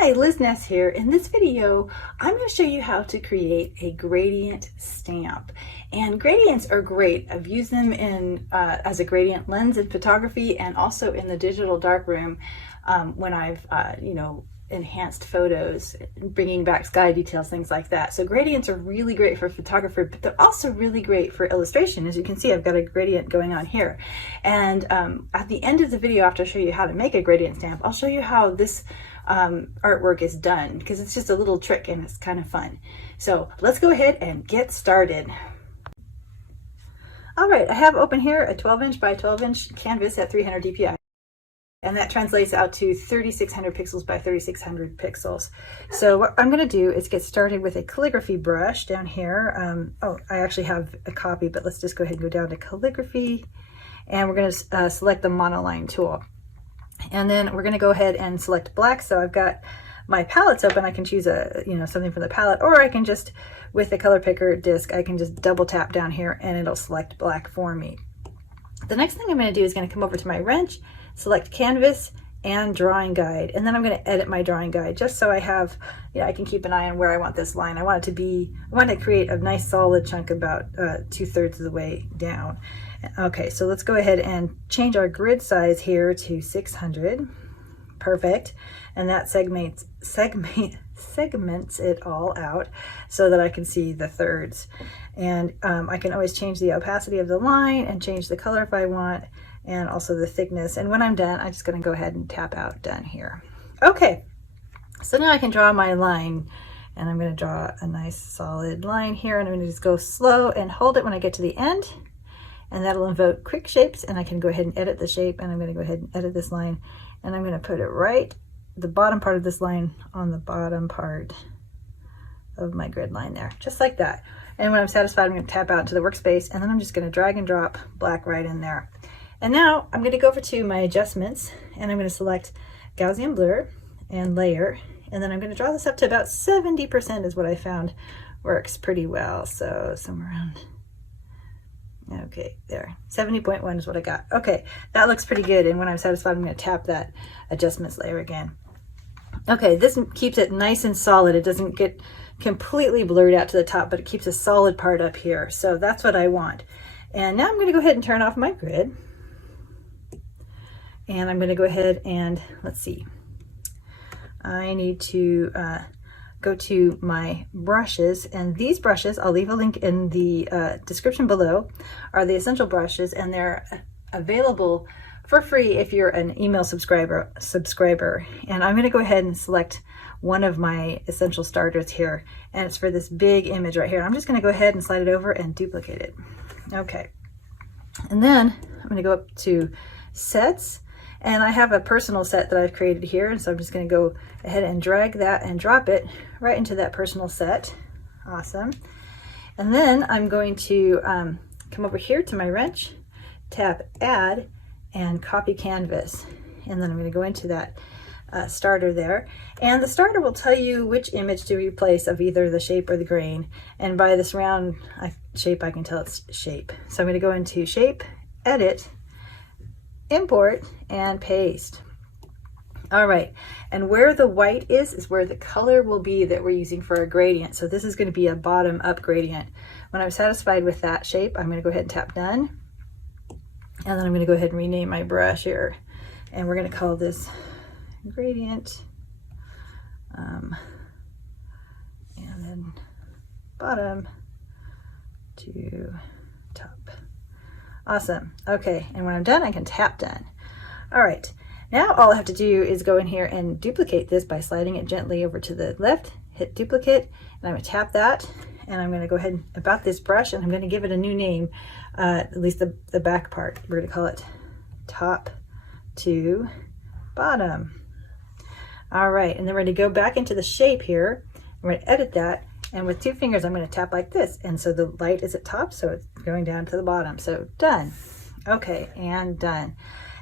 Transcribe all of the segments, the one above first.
Hi, Liz Ness here. In this video, I'm going to show you how to create a gradient stamp. And gradients are great. I've used them in as a gradient lens in photography and also in the digital darkroom when I've, enhanced photos, bringing back sky details, things like that. So gradients are really great for photography, but they're also really great for illustration. As you can see, I've got a gradient going on here. And at the end of the video, after I show you how to make a gradient stamp, I'll show you how this artwork is done, because it's just a little trick and it's kind of fun. So let's go ahead and get started. All right, I have open here a 12-inch by 12-inch canvas at 300 dpi. And that translates out to 3600 pixels by 3600 pixels. So what I'm going to do is get started with a calligraphy brush down here. I actually have a copy, but let's just go ahead and go down to calligraphy. And we're going to select the monoline tool. And then we're going to go ahead and select black. So I've got my palettes open. I can choose something from the palette, or I can just, with the color picker disc, I can just double tap down here and it'll select black for me. The next thing I'm going to do is going to come over to my wrench, select canvas and drawing guide, and then I'm going to edit my drawing guide just so I have, I can keep an eye on where I want this line. I want to create a nice solid chunk about 2/3 of the way down. Okay, so let's go ahead and change our grid size here to 600. Perfect. And that segments it all out so that I can see the thirds. And I can always change the opacity of the line and change the color if I want, and also the thickness. And when I'm done, I'm just going to go ahead and tap out done here. Okay, so now I can draw my line, and I'm going to draw a nice solid line here, and I'm going to just go slow and hold it when I get to the end, and that'll invoke quick shapes, and I can go ahead and edit the shape. And I'm going to go ahead and edit this line, and I'm going to put it right the bottom part of this line on the bottom part of my grid line there, just like that. And when I'm satisfied, I'm going to tap out to the workspace, and then I'm just going to drag and drop black right in there. And now I'm going to go over to my adjustments, and I'm going to select Gaussian blur and layer, and then I'm going to draw this up to about 70% is what I found works pretty well. So somewhere around, okay, there, 70.1 is what I got. Okay, that looks pretty good. And when I'm satisfied, I'm going to tap that adjustments layer again. Okay, this keeps it nice and solid. It doesn't get completely blurred out to the top, but it keeps a solid part up here. So that's what I want. And now I'm going to go ahead and turn off my grid. And I'm going to go ahead and, let's see, I need to go to my brushes, and these brushes, I'll leave a link in the description below, are the essential brushes, and they're available for free if you're an email subscriber. And I'm going to go ahead and select one of my essential starters here, and it's for this big image right here. I'm just going to go ahead and slide it over and duplicate it. Okay, and then I'm going to go up to sets, and I have a personal set that I've created here, and so I'm just going to go ahead and drag that and drop it right into that personal set. Awesome. And then I'm going to come over here to my wrench, tap add, and copy canvas. And then I'm going to go into that starter there. And the starter will tell you which image to replace of either the shape or the grain. And by this round shape, I can tell it's shape. So I'm going to go into shape, edit, import, and paste. All right, and where the white is where the color will be that we're using for a gradient. So this is going to be a bottom up gradient. When I'm satisfied with that shape, I'm going to go ahead and tap done. And then I'm going to go ahead and rename my brush here. And we're going to call this gradient. And then bottom to top. Awesome. Okay, and when I'm done, I can tap done. All right, now all I have to do is go in here and duplicate this by sliding it gently over to the left, hit duplicate, and I'm going to tap that, and I'm going to go ahead and about this brush, and I'm going to give it a new name, at least the back part. We're going to call it top to bottom. All right, and then we're going to go back into the shape here. We're going to edit that, and with two fingers, I'm going to tap like this. And so the light is at top, so it's going down to the bottom. So done. Okay, and done.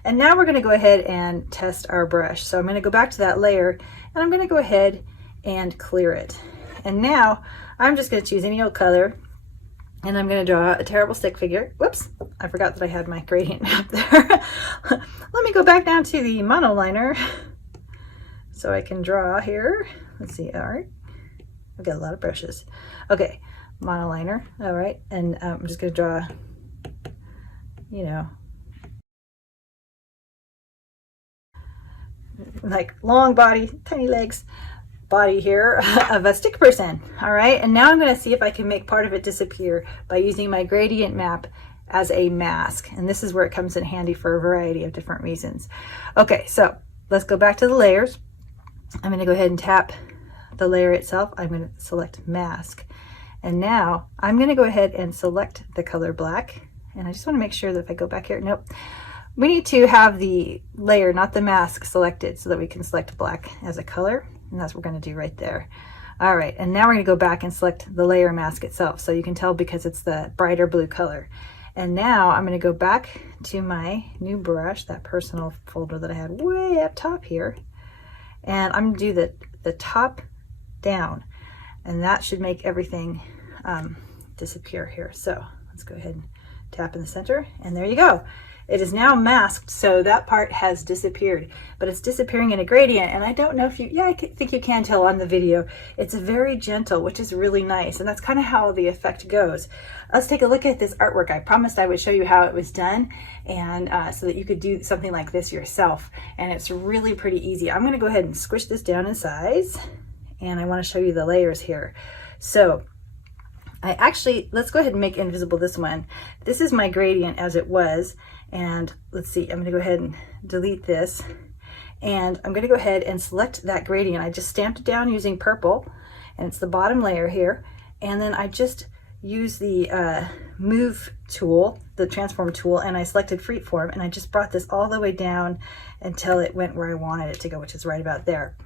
And now we're going to go ahead and test our brush. So I'm going to go back to that layer, and I'm going to go ahead and clear it. And now I'm just going to choose any old color, and I'm going to draw a terrible stick figure. Whoops, I forgot that I had my gradient map there. Let me go back down to the monoliner. so I can draw here. Let's see, all right. I've got a lot of brushes. Okay, monoliner, all right, and I'm just gonna draw, you know, like long body, tiny legs, body here of a stick person. All right, and now I'm going to see if I can make part of it disappear by using my gradient map as a mask, and this is where it comes in handy for a variety of different reasons. Okay, so let's go back to the layers. I'm going to go ahead and tap the layer itself. I'm going to select mask, and now I'm going to go ahead and select the color black, and I just want to make sure that if I go back here, nope, we need to have the layer, not the mask, selected so that we can select black as a color, and that's what we're going to do right there. All right, and now we're going to go back and select the layer mask itself, so you can tell because it's the brighter blue color. And now I'm going to go back to my new brush, that personal folder that I had way up top here, and I'm going to do the top down, and that should make everything disappear here. So let's go ahead and tap in the center, and there you go. It is now masked, so that part has disappeared, but it's disappearing in a gradient, and I don't know if you, yeah, I think you can tell on the video. It's very gentle, which is really nice, and that's kind of how the effect goes. Let's take a look at this artwork. I promised I would show you how it was done, and so that you could do something like this yourself, and it's really pretty easy. I'm going to go ahead and squish this down in size, and I want to show you the layers here. So let's go ahead and make invisible this one. This is my gradient as it was, and let's see, I'm going to go ahead and delete this, and I'm going to go ahead and select that gradient. I just stamped it down using purple, and it's the bottom layer here, and then I just use the move tool, the transform tool, and I selected freeform, and I just brought this all the way down until it went where I wanted it to go, which is right about there.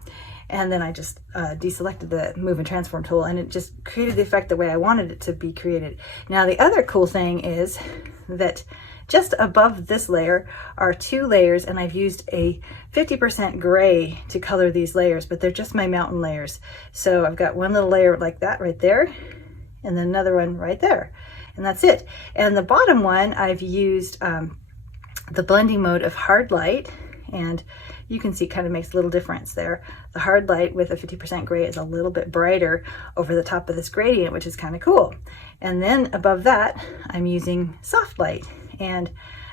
And then I just deselected the move and transform tool, and it just created the effect the way I wanted it to be created. Now the other cool thing is that just above this layer are two layers, and I've used a 50% gray to color these layers, but they're just my mountain layers. So I've got one little layer like that right there, and then another one right there, and that's it. And the bottom one, I've used the blending mode of hard light, and you can see it kind of makes a little difference there. The hard light with a 50% gray is a little bit brighter over the top of this gradient, which is kind of cool. And then above that, I'm using soft light. And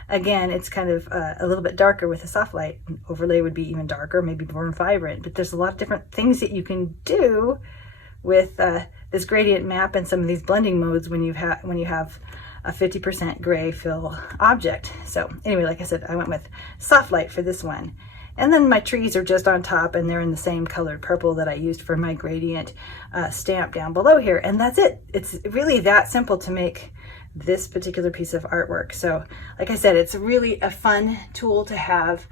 again, it's kind of a little bit darker with a soft light. Overlay would be even darker, maybe more vibrant, but there's a lot of different things that you can do with this gradient map and some of these blending modes when you have a 50% gray fill object. So anyway, like I said, I went with soft light for this one. And then my trees are just on top, and they're in the same colored purple that I used for my gradient stamp down below here. And that's it. It's really that simple to make this particular piece of artwork. So like I said, it's really a fun tool to have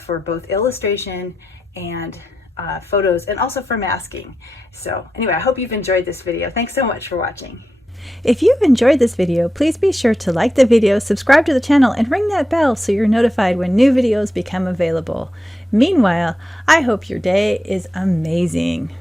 for both illustration and photos, and also for masking. So anyway, I hope you've enjoyed this video. Thanks so much for watching. If you've enjoyed this video, please be sure to like the video, subscribe to the channel, and ring that bell so you're notified when new videos become available. Meanwhile, I hope your day is amazing.